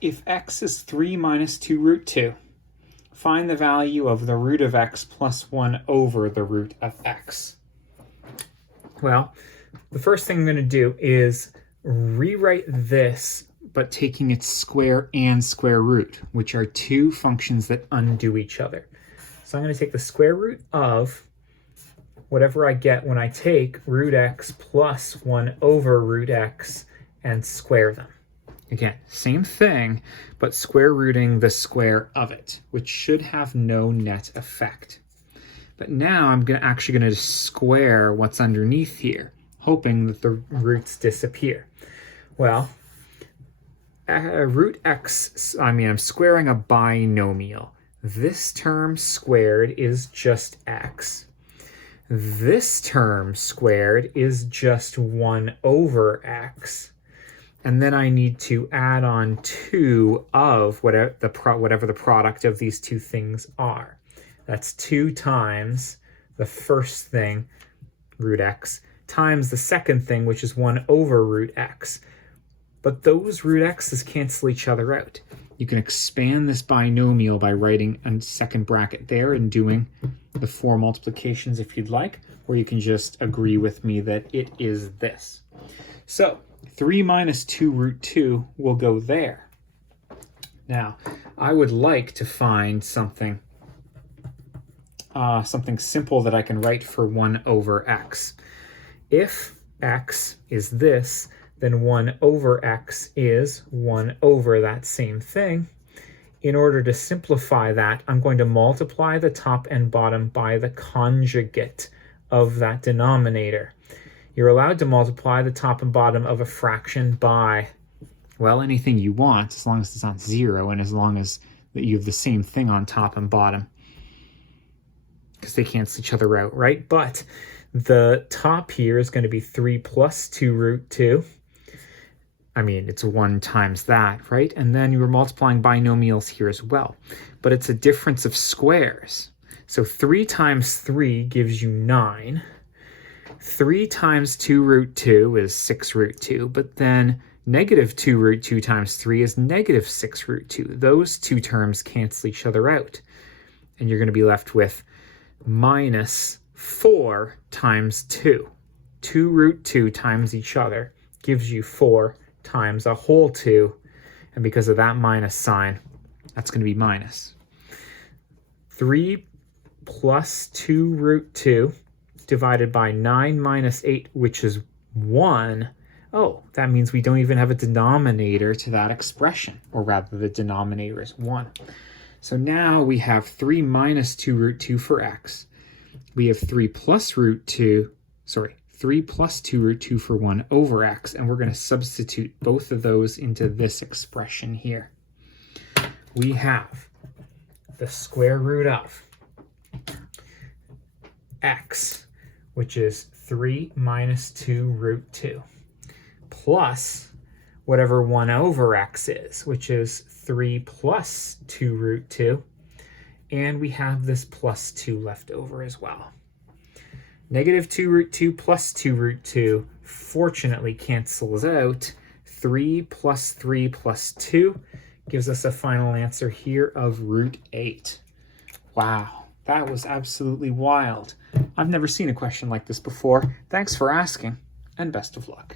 If x is 3 minus 2 root 2, find the value of the root of x plus 1 over the root of x. Well, the first thing I'm going to do is rewrite this, but taking its square and square root, which are two functions that undo each other. So I'm going to take the square root of whatever I get when I take root x plus 1 over root x and square them. Again, same thing, but square rooting the square of it, which should have no net effect. But now I'm actually going to square what's underneath here, hoping that the roots disappear. Well, root x, I'm squaring a binomial. This term squared is just x. This term squared is just 1 over x. And then I need to add on 2 of whatever the product of these two things are. That's 2 times the first thing, root x, times the second thing, which is 1 over root x. But those root x's cancel each other out. You can expand this binomial by writing a second bracket there and doing the 4 multiplications if you'd like, or you can just agree with me that it is this. So 3 minus 2 root 2 will go there. Now, I would like to find something simple that I can write for 1 over x. If x is this, then 1 over x is 1 over that same thing. In order to simplify that, I'm going to multiply the top and bottom by the conjugate of that denominator. You're allowed to multiply the top and bottom of a fraction by, well, anything you want, as long as it's not 0 and as long as that you have the same thing on top and bottom, because they cancel each other out, right? But the top here is going to be 3 plus 2 root 2. It's 1 times that, right? And then you were multiplying binomials here as well. But it's a difference of squares. So 3 times 3 gives you 9. 3 times 2 root 2 is 6 root 2. But then negative 2 root 2 times 3 is negative 6 root 2. Those two terms cancel each other out. And you're going to be left with minus 4 times 2. 2 root 2 times each other gives you 4 times a whole 2, and because of that minus sign, that's going to be minus. 3 plus 2 root 2 divided by 9 minus 8, which is 1. Oh, that means we don't even have a denominator to that expression, or rather the denominator is 1. So now we have 3 minus 2 root 2 for x. We have 3 plus 3 plus 2 root 2 for 1 over x, and we're going to substitute both of those into this expression here. We have the square root of x, which is 3 minus 2 root 2, plus whatever 1 over x is, which is 3 plus 2 root 2, and we have this plus 2 left over as well. Negative 2 root 2 plus 2 root 2 fortunately cancels out. 3 plus 3 plus 2 gives us a final answer here of root 8. Wow, that was absolutely wild. I've never seen a question like this before. Thanks for asking, and best of luck.